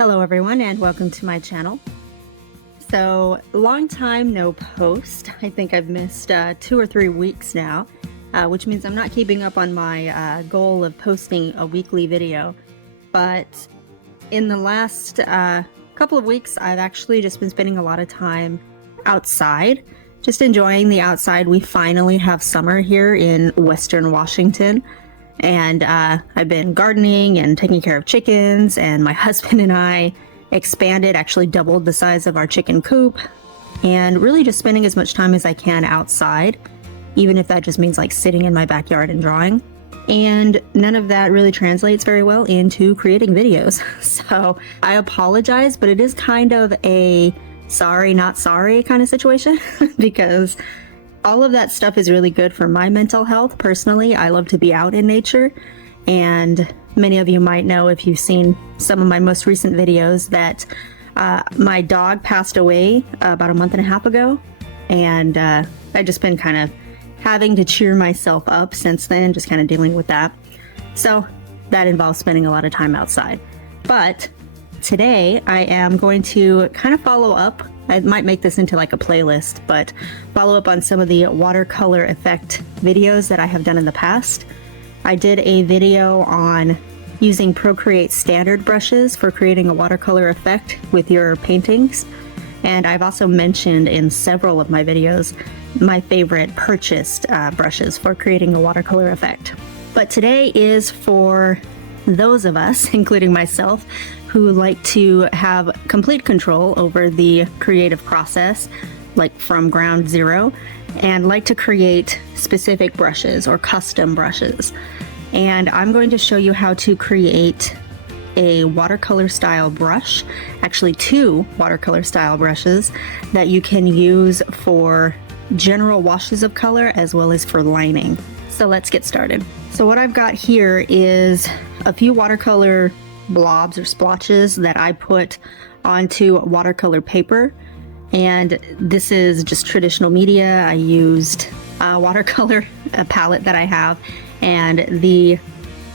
Hello everyone and welcome to my channel. So long time no post. I think I've missed 2 or 3 weeks now, which means I'm not keeping up on my goal of posting a weekly video. But in the last couple of weeks, I've actually just been spending a lot of time outside, just enjoying the outside. We finally have summer here in Western Washington. And I've been gardening and taking care of chickens, and my husband and I expanded, actually doubled the size of our chicken coop, and really just spending as much time as I can outside, even if that just means like sitting in my backyard and drawing. And none of that really translates very well into creating videos. So I apologize, but it is kind of a sorry, not sorry kind of situation because all of that stuff is really good for my mental health. Personally, I love to be out in nature, and many of you might know if you've seen some of my most recent videos that my dog passed away about a month and a half ago, and I've just been kind of having to cheer myself up since then, just kind of dealing with that. So that involves spending a lot of time outside. But today I am going to kind of follow up. I might make this into like a playlist, but follow up on some of the watercolor effect videos that I have done in the past. I did a video on using Procreate standard brushes for creating a watercolor effect with your paintings. And I've also mentioned in several of my videos my favorite purchased brushes for creating a watercolor effect. But today is for those of us, including myself, who like to have complete control over the creative process, like from ground zero, and like to create specific brushes or custom brushes. And I'm going to show you how to create a watercolor style brush, actually 2 watercolor style brushes that you can use for general washes of color as well as for lining. So let's get started. So what I've got here is a few watercolor blobs or splotches that I put onto watercolor paper, and this is just traditional media. I used a watercolor palette that I have, and the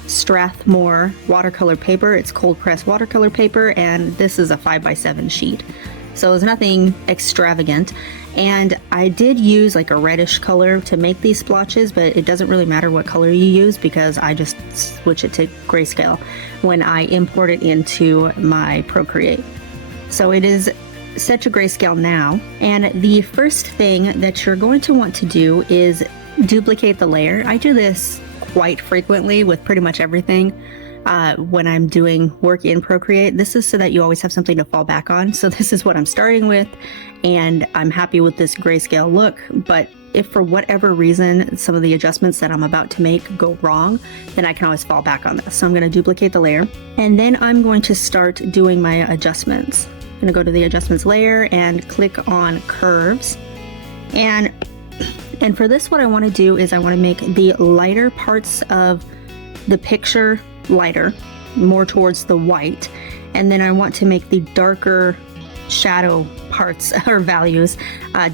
Strathmore watercolor paper. It's cold pressed watercolor paper, and this is a 5x7 sheet, so it's nothing extravagant. And I did use like a reddish color to make these splotches, but it doesn't really matter what color you use because I just switch it to grayscale when I import it into my Procreate. So it is set to grayscale now. And the first thing that you're going to want to do is duplicate the layer. I do this quite frequently with pretty much everything. When I'm doing work in Procreate, this is so that you always have something to fall back on. So this is what I'm starting with, and I'm happy with this grayscale look. But if for whatever reason some of the adjustments that I'm about to make go wrong, then I can always fall back on this. So I'm going to duplicate the layer, and then I'm going to start doing my adjustments. I'm going to go to the adjustments layer and click on curves. And for this, what I want to do is I want to make the lighter parts of the picture lighter, more towards the white, and then I want to make the darker shadow parts or values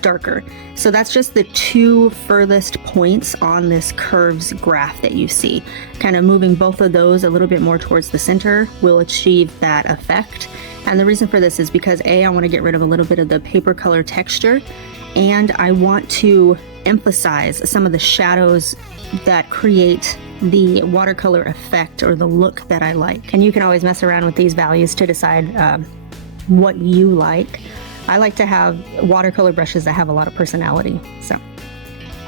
darker. So that's just the 2 furthest points on this curves graph that you see. Kind of moving both of those a little bit more towards the center will achieve that effect. And the reason for this is because I want to get rid of a little bit of the paper color texture, and I want to emphasize some of the shadows that create the watercolor effect or the look that I like. And you can always mess around with these values to decide what you like. I like to have watercolor brushes that have a lot of personality. So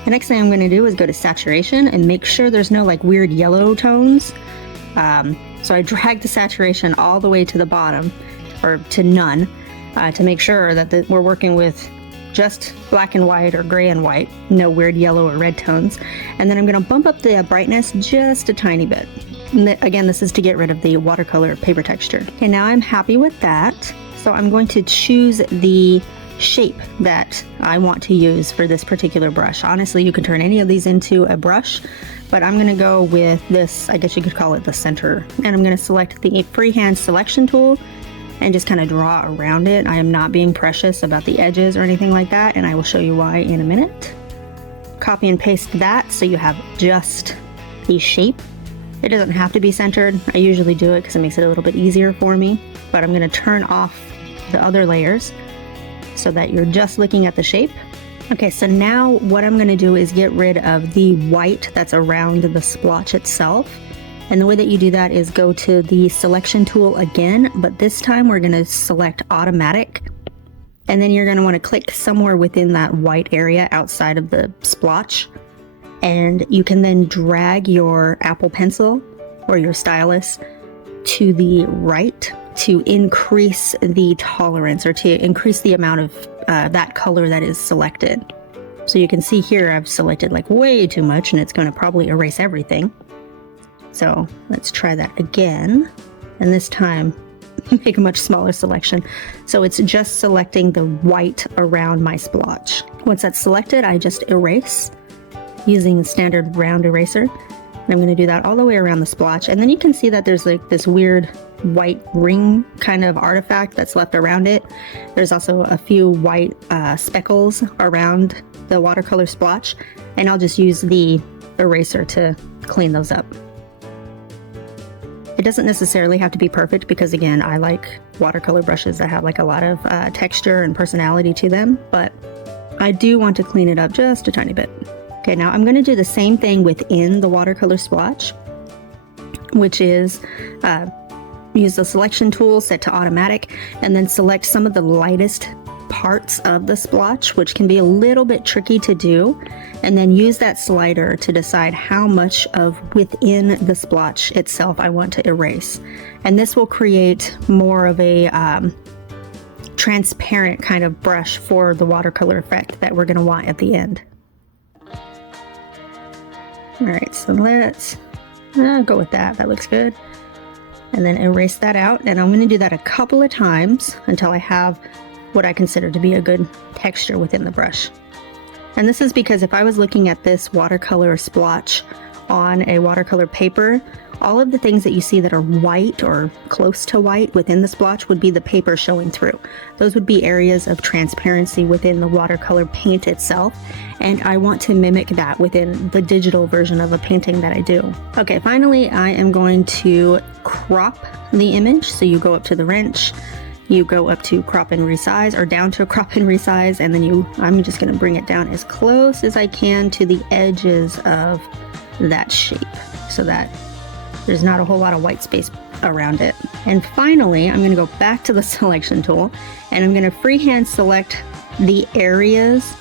the next thing I'm going to do is go to saturation and make sure there's no like weird yellow tones. So I drag the saturation all the way to the bottom, or to none, to make sure that we're working with just black and white or gray and white, no weird yellow or red tones. And then I'm going to bump up the brightness just a tiny bit. And again, this is to get rid of the watercolor paper texture. Okay, now I'm happy with that. So I'm going to choose the shape that I want to use for this particular brush. Honestly, you can turn any of these into a brush, but I'm going to go with this, I guess you could call it the center. And I'm going to select the freehand selection tool and just kind of draw around it. I am not being precious about the edges or anything like that, and I will show you why in a minute. Copy and paste that so you have just the shape. It doesn't have to be centered. I usually do it because it makes it a little bit easier for me, but I'm going to turn off the other layers so that you're just looking at the shape. Okay, so now what I'm going to do is get rid of the white that's around the splotch itself. And the way that you do that is go to the selection tool again, but this time we're going to select automatic. And then you're going to want to click somewhere within that white area outside of the splotch. And you can then drag your Apple Pencil or your stylus to the right to increase the tolerance or to increase the amount of that color that is selected. So you can see here I've selected like way too much and it's going to probably erase everything. So let's try that again. And this time make a much smaller selection. So it's just selecting the white around my splotch. Once that's selected, I just erase using the standard round eraser. And I'm going to do that all the way around the splotch. And then you can see that there's like this weird white ring kind of artifact that's left around it. There's also a few white speckles around the watercolor splotch. And I'll just use the eraser to clean those up. It doesn't necessarily have to be perfect because, again, I like watercolor brushes that have like a lot of texture and personality to them, but I do want to clean it up just a tiny bit. Okay, now I'm going to do the same thing within the watercolor splotch, which is use the selection tool set to automatic and then select some of the lightest parts of the splotch, which can be a little bit tricky to do, and then use that slider to decide how much of within the splotch itself I want to erase. And this will create more of a transparent kind of brush for the watercolor effect that we're going to want at the end. All right, so let's go with that. That looks good. And then erase that out. And I'm going to do that a couple of times until I have what I consider to be a good texture within the brush. And this is because if I was looking at this watercolor splotch on a watercolor paper, all of the things that you see that are white or close to white within the splotch would be the paper showing through. Those would be areas of transparency within the watercolor paint itself, and I want to mimic that within the digital version of a painting that I do. Okay, finally I am going to crop the image. So you go up to the wrench, you go up to crop and resize, or down to crop and resize, and then I'm just going to bring it down as close as I can to the edges of that shape so that there's not a whole lot of white space around it. And finally, I'm going to go back to the selection tool and I'm going to freehand select the areas,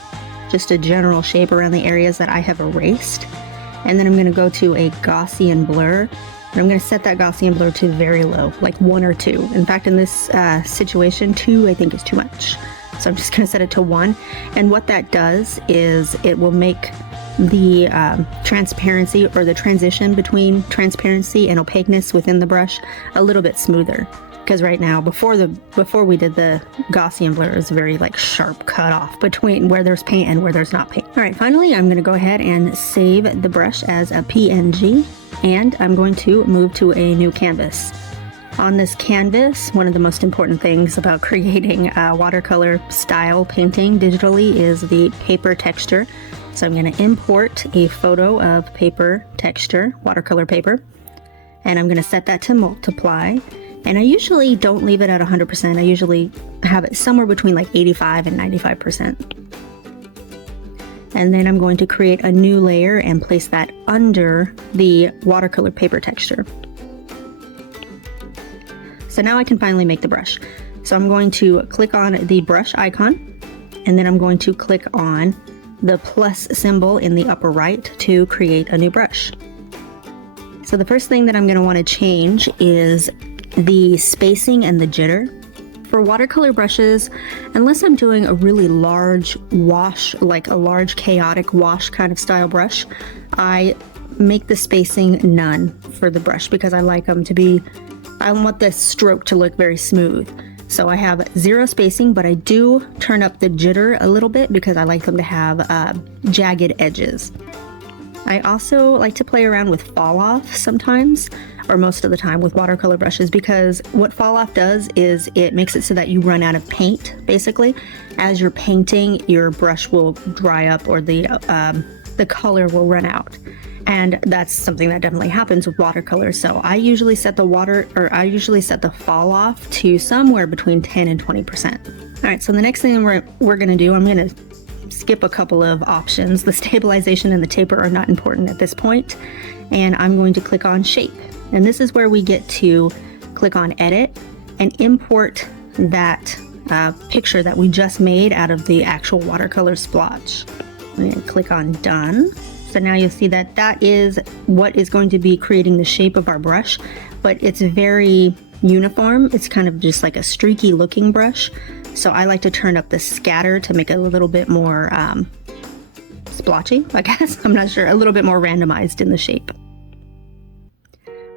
just a general shape around the areas that I have erased. And then I'm going to go to a Gaussian blur. And I'm going to set that Gaussian blur to very low, like 1 or 2. In fact, in this situation, 2 I think is too much. So I'm just going to set it to 1. And what that does is it will make the transparency or the transition between transparency and opaqueness within the brush a little bit smoother. Because right now, before we did the Gaussian blur, is very like sharp cutoff between where there's paint and where there's not paint. All right, finally, I'm going to go ahead and save the brush as a PNG. And I'm going to move to a new canvas. On this canvas, one of the most important things about creating watercolor style painting digitally is the paper texture. So I'm going to import a photo of paper texture, watercolor paper, and I'm going to set that to multiply. And I usually don't leave it at 100%. I usually have it somewhere between like 85 and 95%. And then I'm going to create a new layer and place that under the watercolor paper texture. So now I can finally make the brush. So I'm going to click on the brush icon, and then I'm going to click on the plus symbol in the upper right to create a new brush. So the first thing that I'm going to want to change is the spacing and the jitter. For watercolor brushes, unless I'm doing a really large wash, like a large chaotic wash kind of style brush, I make the spacing none for the brush because I like them to be, I want the stroke to look very smooth. So I have 0 spacing, but I do turn up the jitter a little bit because I like them to have jagged edges. I also like to play around with fall off sometimes, or most of the time with watercolor brushes, because what fall off does is it makes it so that you run out of paint, basically. As you're painting, your brush will dry up or the color will run out. And that's something that definitely happens with watercolor. So I usually set the fall off to somewhere between 10 and 20%. All right, so the next thing we're gonna do, I'm gonna skip a couple of options. The stabilization and the taper are not important at this point. And I'm going to click on shape. And this is where we get to click on edit and import that picture that we just made out of the actual watercolor splotch. I'm going to click on done. So now you'll see that that is what is going to be creating the shape of our brush, but it's very uniform. It's kind of just like a streaky looking brush. So I like to turn up the scatter to make it a little bit more splotchy, I guess. I'm not sure, a little bit more randomized in the shape.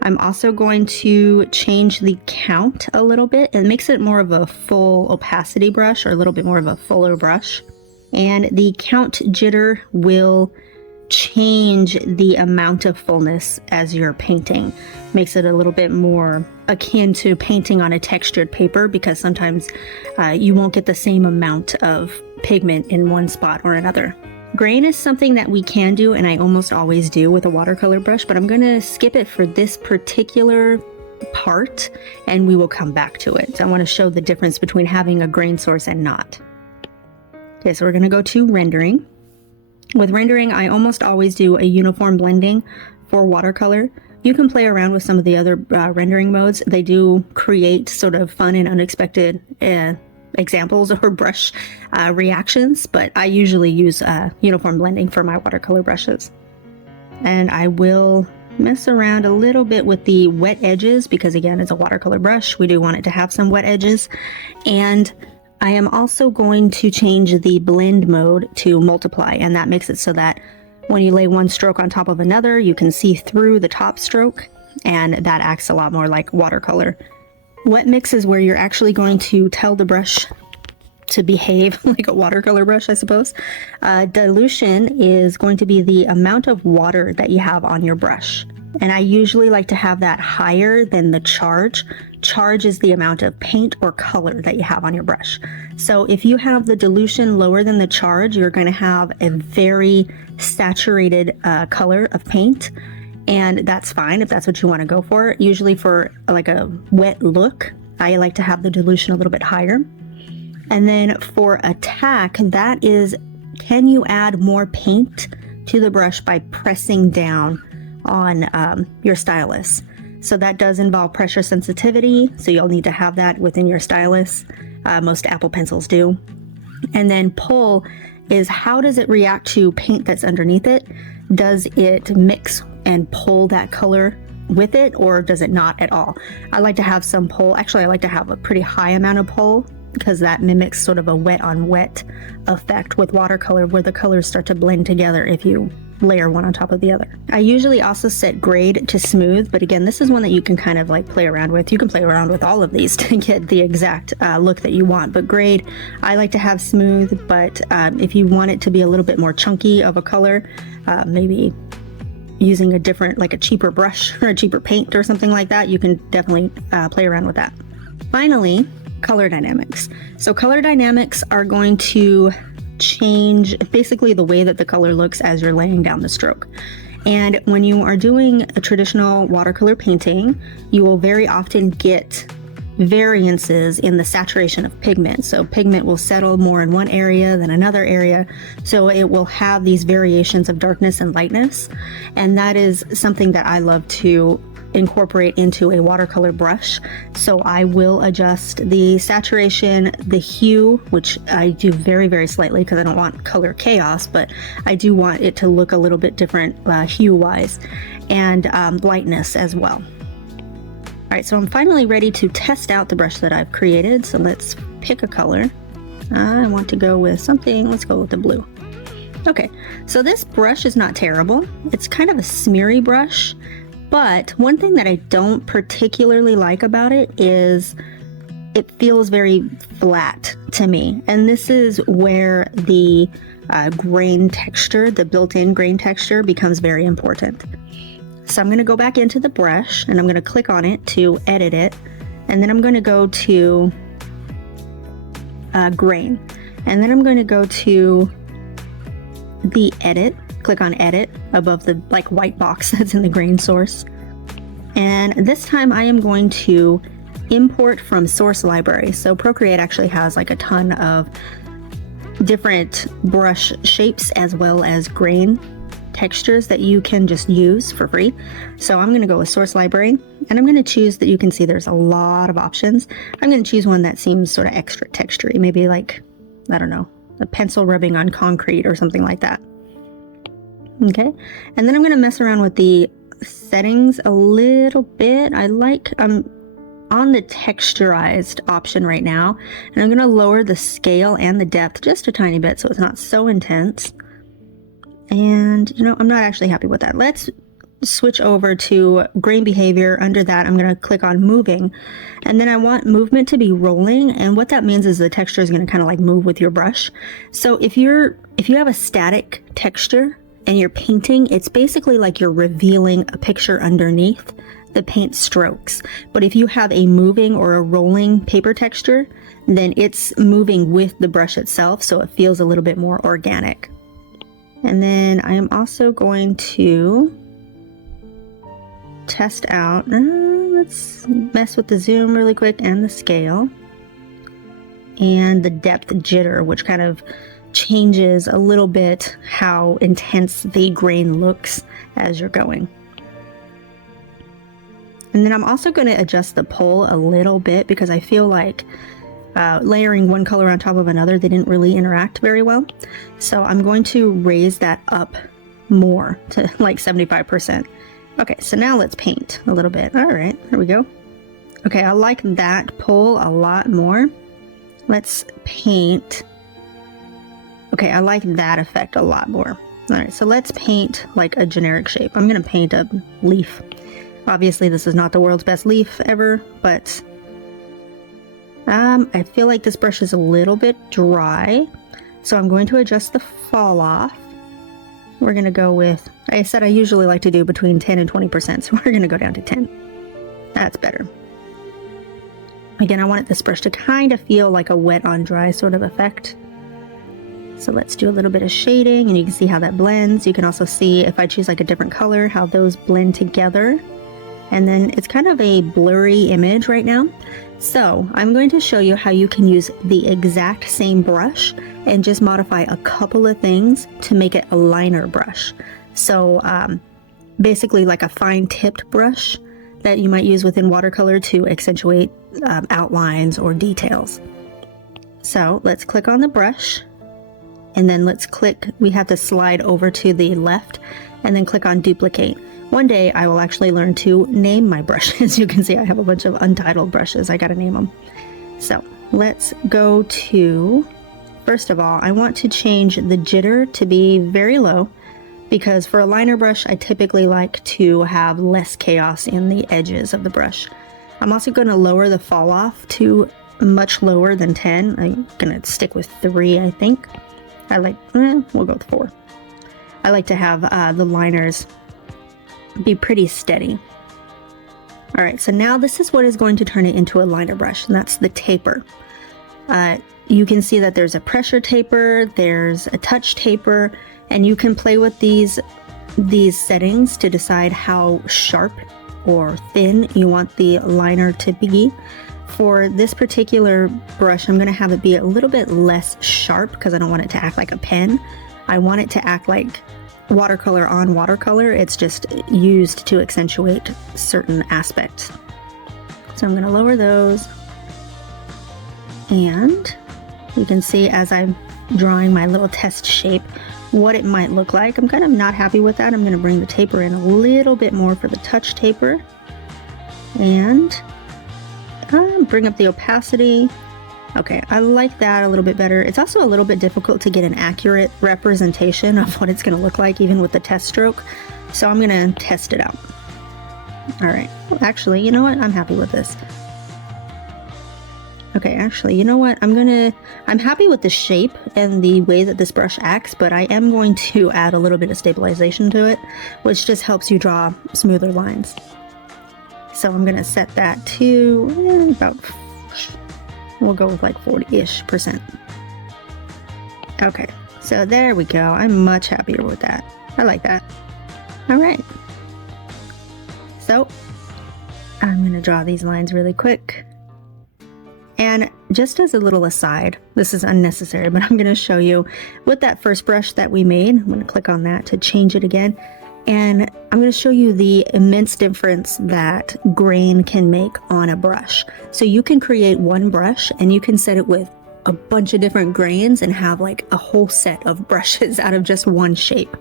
I'm also going to change the count a little bit. It makes it more of a full opacity brush, or a little bit more of a fuller brush. And the count jitter will change the amount of fullness as you're painting. Makes it a little bit more akin to painting on a textured paper, because sometimes you won't get the same amount of pigment in one spot or another. Grain is something that we can do, and I almost always do with a watercolor brush, but I'm going to skip it for this particular part, and we will come back to it. So I want to show the difference between having a grain source and not. Okay, so we're going to go to rendering. With rendering, I almost always do a uniform blending for watercolor. You can play around with some of the other rendering modes. They do create sort of fun and unexpected examples or brush reactions, but I usually use uniform blending for my watercolor brushes. And I will mess around a little bit with the wet edges, because again, it's a watercolor brush. We do want it to have some wet edges. And I am also going to change the blend mode to multiply, and that makes it so that when you lay one stroke on top of another, you can see through the top stroke, and that acts a lot more like watercolor. Wet mix is where you're actually going to tell the brush to behave like a watercolor brush, I suppose. Dilution is going to be the amount of water that you have on your brush. And I usually like to have that higher than the charge. Charge is the amount of paint or color that you have on your brush. So if you have the dilution lower than the charge, you're going to have a very saturated color of paint. And that's fine if that's what you want to go for. Usually for like a wet look, I like to have the dilution a little bit higher. And then for attack, that is, can you add more paint to the brush by pressing down on your stylus? So that does involve pressure sensitivity. So you'll need to have that within your stylus. Most Apple pencils do. And then pull is, how does it react to paint that's underneath it? Does it mix and pull that color with it, or does it not at all? I like to have some pull. Actually, I like to have a pretty high amount of pull, because that mimics sort of a wet on wet effect with watercolor, where the colors start to blend together if you layer one on top of the other. I usually also set grade to smooth, but again, this is one that you can kind of like play around with. You can play around with all of these to get the exact look that you want, but grade, I like to have smooth, but if you want it to be a little bit more chunky of a color, maybe using a different, like a cheaper brush or a cheaper paint or something like that, you can definitely play around with that. Finally, color dynamics. So color dynamics are going to change basically the way that the color looks as you're laying down the stroke. And when you are doing a traditional watercolor painting, you will very often get variances in the saturation of pigment. So pigment will settle more in one area than another area. So it will have these variations of darkness and lightness. And that is something that I love to incorporate into a watercolor brush. So I will adjust the saturation, the hue, which I do very, very slightly because I don't want color chaos, but I do want it to look a little bit different hue wise, and lightness as well. All right, so I'm finally ready to test out the brush that I've created. So let's pick a color. I want to go with something, let's go with the blue. Okay, so this brush is not terrible. It's kind of a smeary brush. But one thing that I don't particularly like about it is it feels very flat to me. And this is where the grain texture, the built-in grain texture, becomes very important. So I'm going to go back into the brush and I'm going to click on it to edit it. And then I'm going to go to grain. And then I'm going to go to the edit click on edit above the like white box that's in the grain source. And this time I am going to import from source library. So Procreate actually has like a ton of different brush shapes as well as grain textures that you can just use for free. So I'm going to go with source library, and I'm going to choose that. You can see there's a lot of options. I'm going to choose one that seems sort of extra textury, maybe like, I don't know, a pencil rubbing on concrete or something like that. Okay, and then I'm going to mess around with the settings a little bit. I'm on the texturized option right now, and I'm going to lower the scale and the depth just a tiny bit so it's not so intense. And you know, I'm not actually happy with that. Let's switch over to grain behavior. Under that, I'm going to click on moving, and then I want movement to be rolling. And what that means is the texture is going to kind of like move with your brush. So if you have a static texture and you're painting, it's basically like you're revealing a picture underneath the paint strokes. But if you have a moving or a rolling paper texture, then it's moving with the brush itself, so it feels a little bit more organic. And then I am also going to test out, let's mess with the zoom really quick and the scale and the depth jitter, which kind of changes a little bit how intense the grain looks as you're going. And then I'm also going to adjust the pull a little bit because I feel like layering one color on top of another, they didn't really interact very well. So I'm going to raise that up more to like 75%. Okay, so now let's paint a little bit. All right, here we go. Okay, I like that pull a lot more. Let's paint. Okay, I like that effect a lot more. All right, so let's paint like a generic shape. I'm going to paint a leaf. Obviously, this is not the world's best leaf ever, but I feel like this brush is a little bit dry, so I'm going to adjust the fall off. We're going to go with, like I said, I usually like to do between 10 and 20%, so we're going to go down to 10. That's better. Again, I wanted this brush to kind of feel like a wet on dry sort of effect. So let's do a little bit of shading, and you can see how that blends. You can also see if I choose like a different color, how those blend together. And then it's kind of a blurry image right now. So I'm going to show you how you can use the exact same brush and just modify a couple of things to make it a liner brush. So basically like a fine tipped brush that you might use within watercolor to accentuate outlines or details. So let's click on the brush, and then let's click, we have to slide over to the left and then click on duplicate. One day I will actually learn to name my brushes. You can see I have a bunch of untitled brushes. I gotta name them. So let's go to, first of all, I want to change the jitter to be very low, because for a liner brush, I typically like to have less chaos in the edges of the brush. I'm also going to lower the fall off to much lower than 10. I'm going to stick with 3, I think. We'll go with 4. I like to have the liners be pretty steady. All right, so now this is what is going to turn it into a liner brush, and that's the taper. You can see that there's a pressure taper, there's a touch taper, and you can play with these settings to decide how sharp or thin you want the liner to be. For this particular brush, I'm going to have it be a little bit less sharp because I don't want it to act like a pen. I want it to act like watercolor on watercolor. It's just used to accentuate certain aspects. So I'm going to lower those, and you can see as I'm drawing my little test shape what it might look like. I'm kind of not happy with that. I'm going to bring the taper in a little bit more for the touch taper, and bring up the opacity. Okay, I like that a little bit better. It's also a little bit difficult to get an accurate representation of what it's going to look like even with the test stroke, so I'm going to test it out. All right, well, actually, you know what? I'm happy with this. Okay, actually, you know what? I'm happy with the shape and the way that this brush acts, but I am going to add a little bit of stabilization to it, which just helps you draw smoother lines. So I'm going to set that to about, we'll go with like 40-ish%. Okay, so there we go. I'm much happier with that. I like that. All right. So I'm going to draw these lines really quick. And just as a little aside, this is unnecessary, but I'm going to show you with that first brush that we made. I'm going to click on that to change it again. And I'm going to show you the immense difference that grain can make on a brush. So you can create one brush and you can set it with a bunch of different grains and have like a whole set of brushes out of just one shape.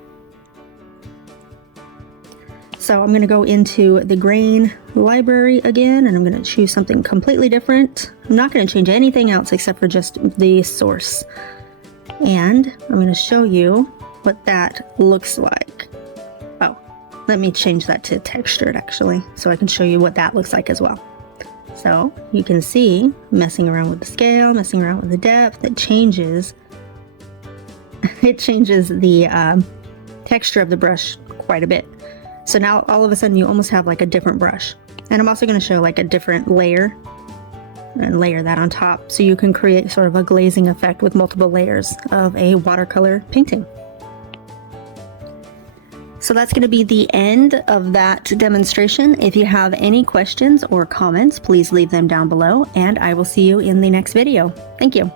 So I'm going to go into the grain library again, and I'm going to choose something completely different. I'm not going to change anything else except for just the source. And I'm going to show you what that looks like. Oh, let me change that to textured actually, so I can show you what that looks like as well. So you can see, messing around with the scale, messing around with the depth, it changes the texture of the brush quite a bit. So now all of a sudden you almost have like a different brush. And I'm also going to show like a different layer and layer that on top, so you can create sort of a glazing effect with multiple layers of a watercolor painting. So that's going to be the end of that demonstration. If you have any questions or comments, please leave them down below, and I will see you in the next video. Thank you.